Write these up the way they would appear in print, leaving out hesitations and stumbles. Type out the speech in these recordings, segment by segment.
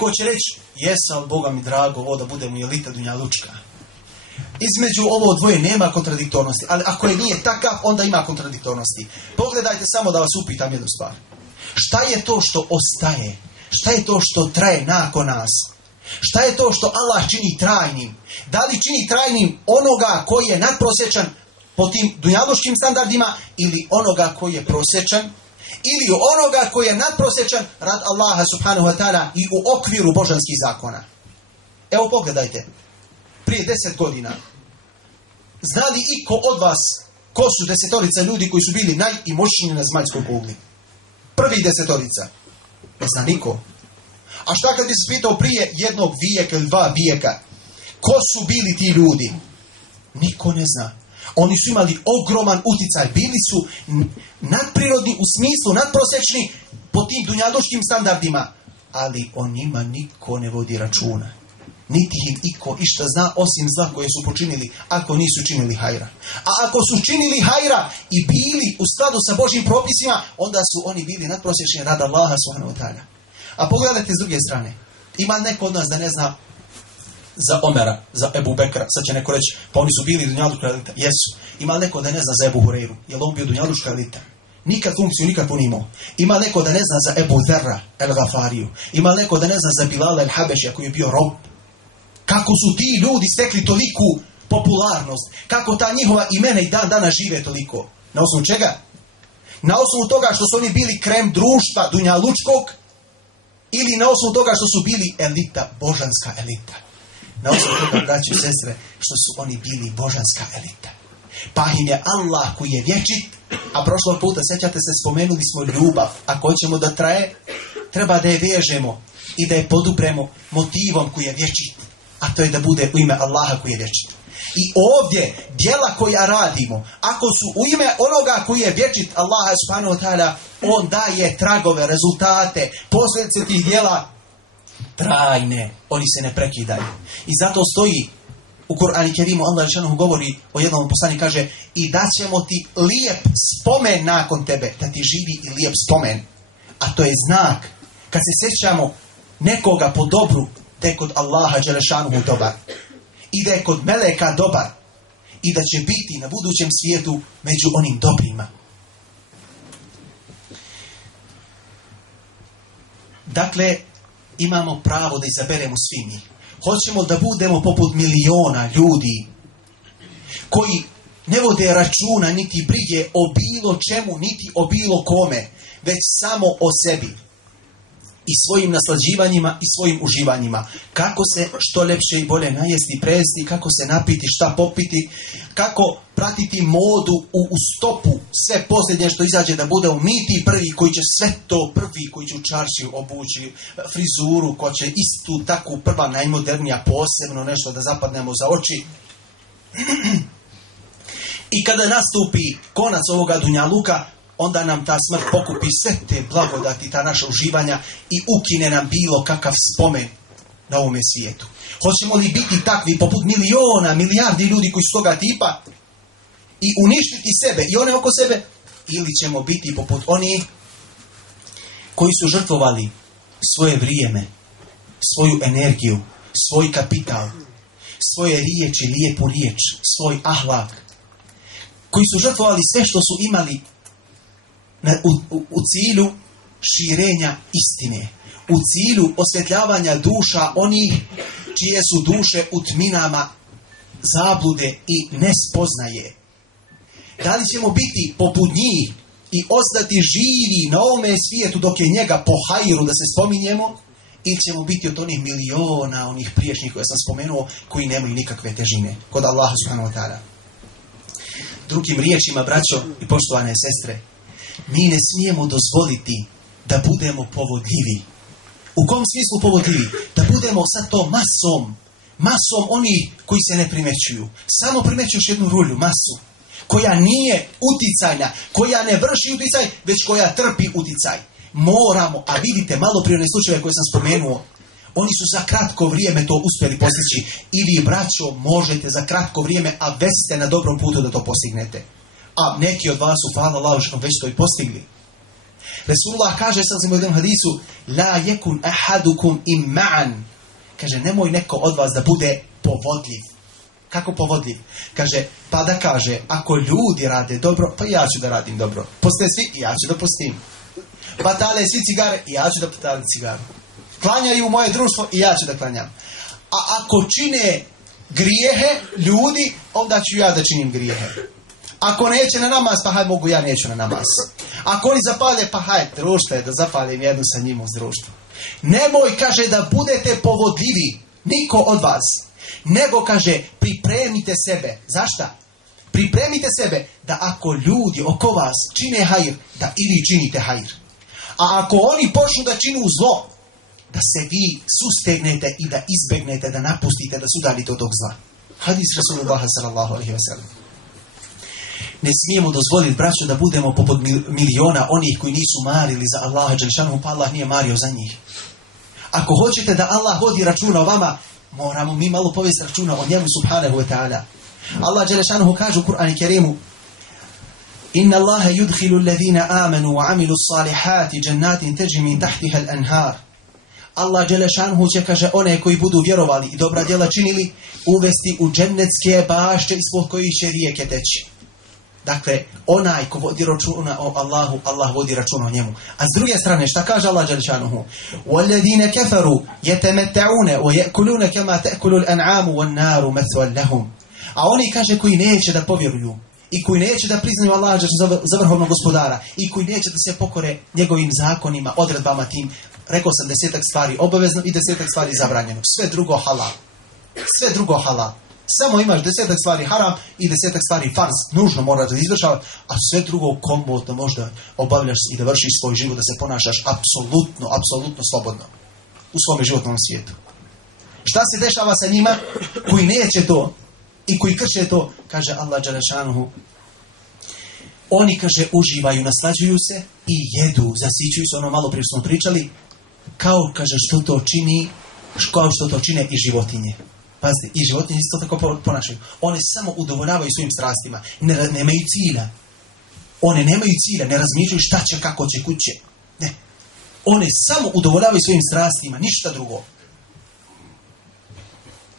Ko će reći, jesam, Boga mi drago, ovo da budemo elita dunjalučka. Između ovo dvoje nema kontradiktornosti, ali ako je nije takav, onda ima kontradiktornosti. Pogledajte samo da vas upitam jednu stvar. Šta je to što ostaje? Šta je to što traje nakon nas? Šta je to što Allah čini trajnim? Da li čini trajnim onoga koji je nadprosječan po tim dunjalučkim standardima ili onoga koji je prosječan? Ili onoga koji je nadprosječan rad Allaha subhanahu wa ta'ala i u okviru božanskih zakona? Evo pogledajte. Prije 10 godina. Zna li iko od vas ko su desetorica ljudi koji su bili najimućniji na zemaljskoj kugli? Prvi desetorica. Ne zna niko. A šta kad bi se pitao prije jednog vijeka ili 2 vijeka? Ko su bili ti ljudi? Niko ne zna. Oni su imali ogroman uticaj. Bili su nadprirodni u smislu, nadprosječni po tim dunjalučkim standardima. Ali o njima niko ne vodi računa. Niti im iko išta zna osim zla koje su počinili ako nisu činili hajra. A ako su činili hajra i bili u skladu sa Božjim propisima, onda su oni bili nadprosječni rad Allaha subhanahu wa ta'ala. A pogledajte s druge strane. Ima neko od nas da ne zna za Omera, za Ebu Bekra. Sad će neko reći, pa oni su bili dunjalučka elita. Jesu. Ima neko da ne zna za Ebu Hureyru. Je li on bio dunjalučka elita? Nikad funkciju, nikad punimo. Ima neko da ne zna za Ebu Dherra el Gafariju. Ima neko da ne zna za Bilala el Habešija koji je bio rob. Kako su ti ljudi stekli toliku popularnost? Kako ta njihova imena i dan danas žive toliko? Na osnovu čega? Na osnovu toga što su oni bili krem društva dunjalučkog ili na osnovu toga što su bili elita, božanska elita? Na osnovu toga, braći i sestre, što su oni bili božanska elita. Pa im je Allah koji je vječit, a prošlog puta, sjećate se, spomenuli smo ljubav. Ako hoćemo da traje, treba da je vežemo i da je podupremo motivom koji je vječit. A to je da bude u ime Allaha koji je vječit. I ovdje, djela koja radimo, ako su u ime onoga koji je vječit, Allaha subhanahu wa ta'ala, on daje tragove, rezultate, posljedice tih djela trajne. Oni se ne prekidaju. I zato stoji u Kur'anu Kerimu, Allah dželle govori o jednom poslaniku, kaže, i daćemo ti lijep spomen nakon tebe, da ti živi i lijep spomen. A to je znak, kad se sjećamo nekoga po dobru, da je kod Allaha dželle dobar. I da je kod meleka dobar. I da će biti na budućem svijetu među onim dobrima. Dakle, imamo pravo da izaberemo svi mi. Hoćemo da budemo poput miliona ljudi koji ne vode računa niti brige o bilo čemu, niti o bilo kome, već samo o sebi i svojim naslađivanjima i svojim uživanjima. Kako se što lepše i bolje najesti, prejesti, kako se napiti, šta popiti, kako pratiti modu u stopu, sve posljednje što izađe da bude u miti prvi koji će sve to prvi, koji će u čaršiju obući, frizuru, ko će istu takvu prva najmodernija, posebno nešto da zapadnemo za oči. I kada nastupi konac ovoga dunjaluka, onda nam ta smrt pokupi sve te blagodati, ta naša uživanja i ukine nam bilo kakav spomen na ovome svijetu. Hoćemo li biti takvi poput miliona, milijardi ljudi koji su toga tipa i uništiti sebe i one oko sebe, ili ćemo biti poput onih koji su žrtvovali svoje vrijeme, svoju energiju, svoj kapital, svoje riječi, lijepu riječ, svoj ahlak, koji su žrtvovali sve što su imali u cilju širenja istine, u cilju osvjetljavanja duša onih čije su duše u tminama zablude i nespoznaje. Da li ćemo biti poput njih i ostati živi na ovome svijetu dok je njega po hajru da se spominjemo, ili ćemo biti od onih miliona, onih priješnjih koje sam spomenuo, koji nemaju nikakve težine kod Allaha subhanahu wa ta'ala. Drugim riječima, braćo i poštovane sestre, mi ne smijemo dozvoliti da budemo povodljivi. U kom smislu povodljivi? Da budemo sad to masom onih koji se ne primećuju. Samo primećuješ jednu rulju, masu, koja nije uticajna, koja ne vrši uticaj, već koja trpi uticaj. Moramo, a vidite, malo prije one slučajeve koje sam spomenuo, oni su za kratko vrijeme to uspjeli postići. I vi, braćo, možete za kratko vrijeme, a već ste na dobrom putu da to postignete. A neki od vas su, hvala Allahu, već to i postigli. Resulullah kaže sam u jednom hadisu, la yekun ahadukum imma'an. Kaže, nemoj neko od vas da bude povodljiv. Kako povodljiv? Kaže, pa da kaže, ako ljudi rade dobro, pa ja ću da radim dobro. Poste svi, ja ću da postim. Patale svi cigare, i ja ću da patalim cigaru. Klanjaju u moje društvo, i ja ću da klanjam. A ako čine grijehe ljudi, onda ću ja da činim grijehe. Ako neće na namaz, pa hajde mogu ja neću na namaz. Ako oni zapale, pa hajde društvo je da zapalim jednu sa njim uz društvo. Nemoj, kaže, da budete povodljivi, niko od vas. Nego, kaže, pripremite sebe. Zašta? Pripremite sebe da ako ljudi oko vas čine hajr, da i vi činite hajr. A ako oni počnu da činu zlo, da se vi sustegnete i da izbegnete, da napustite, da se udaljite od tog zla. Hadis Rasulullah sallallahu alaihi wa sallam. Ne smijemo dozvoliti, braćo, da budemo poput miliona onih koji nisu marili za Allaha dželešanu, pa Allah nije mario za njih. Ako hoćete da Allah vodi računa o vama, moramo mi malo povesti računa o njemu subhanahu wa ta'ala. Allah dželešanu kaže u Kur'anu Kerimu: Inna Allaha yudkhilu alladhina amanu wa amilu salihati jannatin tajri min tahtiha al-anhar. Allah dželešanu će, kaže, one koji budu vjerovali i dobra djela činili, uvesti u džennetske bašče ispod kojih će rijeke teći. Dakle, onaj ko vodi računa o Allahu, Allah vodi računa o njemu. A s druge strane, šta kaže Allah dželešanu? وَالَّذِينَ كَفَرُوا يَتَمَتَّعُونَ وَيَأْكُلُونَ كَمَا تَأْكُلُ الْأَنْعَامُ وَالنَّارُ مَثْوًى لَهُمْ. A oni, kaže, koji neće da povjeruju i koji neće da priznaju Allaha za vrhovnog gospodara i koji neće da se pokore njegovim zakonima, odredbama tim, rekao sam 10 stvari obavezno i 10 stvari zabranjeno. Sve drugo halal. Sve drugo halal. Samo imaš 10 stvari haram i 10 stvari farz. Nužno moraš da izvršavaš, a sve drugo komodno možda obavljaš i da vršiš svoj život, da se ponašaš apsolutno slobodno u svome životnom svijetu. Šta se dešava sa njima koji neće to i koji krše to? Kaže Allah dželešanuhu, oni, kaže, uživaju, naslađuju se i jedu, zasićuju se, ono malo prije smo pričali, kao, kaže, kao što to čine i životinje. Pazite, i životinje isto tako ponašaju. One samo udovoljavaju svojim strastima. Nemaju cilja. One nemaju cilja, ne razmišljaju šta će, kako će, kud će. Ne. One samo udovoljavaju svojim strastima, ništa drugo.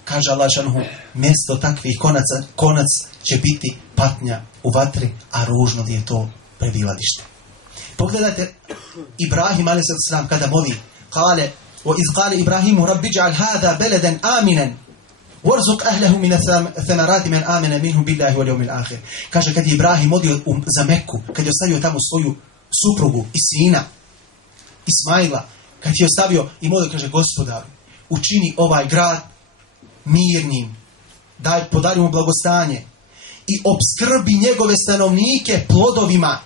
Kaže Allah šanuhu, mjesto takvih konac će biti patnja u vatri, a ružno je to prebivalište. Pogledajte Ibrahim a.s. kada moli, kale, وَإِذْ قَالَ إِبْرَاهِيمُ رَبِّ اجْعَلْ هَذَا بَلَدًا آمِنًا وَارْزُقْ أَهْلَهُ مِنَ الثَّمَرَاتِ مَنْ آمَنَ مِنْهُمْ بِاللَّهِ وَالْيَوْمِ الْآخِرِ. Kaže, kad je Ibrahim odio za Meku, kad je ostavio tamo svoju suprugu i sina Ismaila, kad je ostavio i molio, kaže, Gospodaru, učini ovaj grad mirnim, podari mu blagostanje i obskrbi njegove stanovnike plodovima,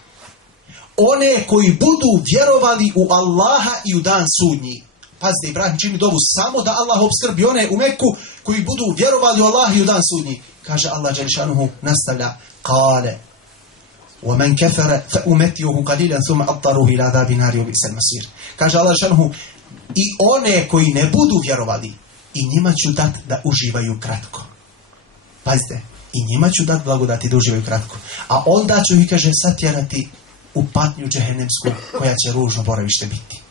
one koji budu vjerovali u Allaha i u dan sudnji. Pazite, Ibrahim čini dovu samo da Allah obskrbi one u Meku koji budu vjerovali u Allaha i u dan sudnji. Kaže Allah dželešanu, nastavlja, kale, وَمَنْ كَفَرَ فَأُمَتِيُهُ قَلِيلًا ثُمَّ أَضْطَرُهُ إِلَى عَذَابِ النَّارِ وَبِئْسَ الْمَصِيرُ. Kaže Allah dželešanu, i one koji ne budu vjerovali, i njima ću dati da uživaju kratko. Pazite, i njima ću dati blagodati da uživaju kratko. A onda ću ih, kaže, satjerati u patnju džehennemsku, koja će ružno boravište biti.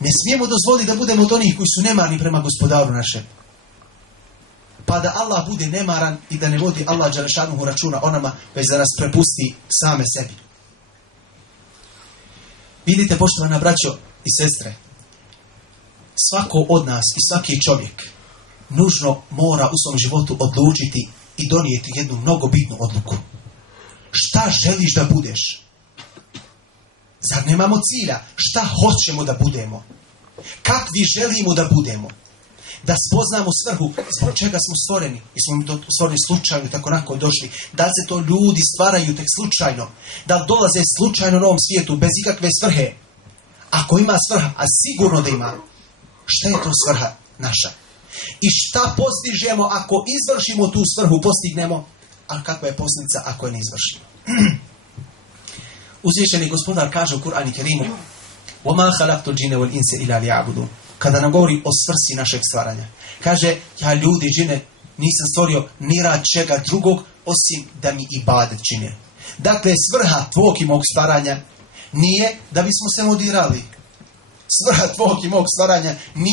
Ne smijemo dozvoliti da budemo od onih koji su nemarni prema gospodaru našem. Pa da Allah bude nemaran i da ne vodi Allah dželešanuhu računa o nama, već da nas prepusti same sebi. Vidite, poštovana braćo i sestre, svako od nas i svaki čovjek nužno mora u svom životu odlučiti i donijeti jednu mnogo bitnu odluku. Šta želiš da budeš? Zar nemamo cilja? Šta hoćemo da budemo? Kakvi želimo da budemo? Da spoznamo svrhu, zbog čega smo stvoreni. Jesmo mi to stvoreni slučajno, tako onako došli. Da se to ljudi stvaraju tek slučajno. Da dolaze slučajno na ovom svijetu, bez ikakve svrhe. Ako ima svrha, a sigurno da ima, šta je to svrha naša? I šta postižemo ako izvršimo tu svrhu, postignemo, a kakva je posljedica ako je ne izvršimo? Uzvišeni gospodar kaže u Kur'anu Kerimu, وَمَا خَلَقْتُ الْجِنَّ وَالْإِنسَ إِلَّا لِيَعْبُدُونَ. Kada nam govori o svrsi našeg stvaranja, kaže, ja ljudi, džine, nisam stvorio ni rad čega drugog, osim da mi ibadet čine. Dakle, svrha tvog i mog stvaranja Nije da bismo se mudirali. Svrha tvog i mog stvaranja nije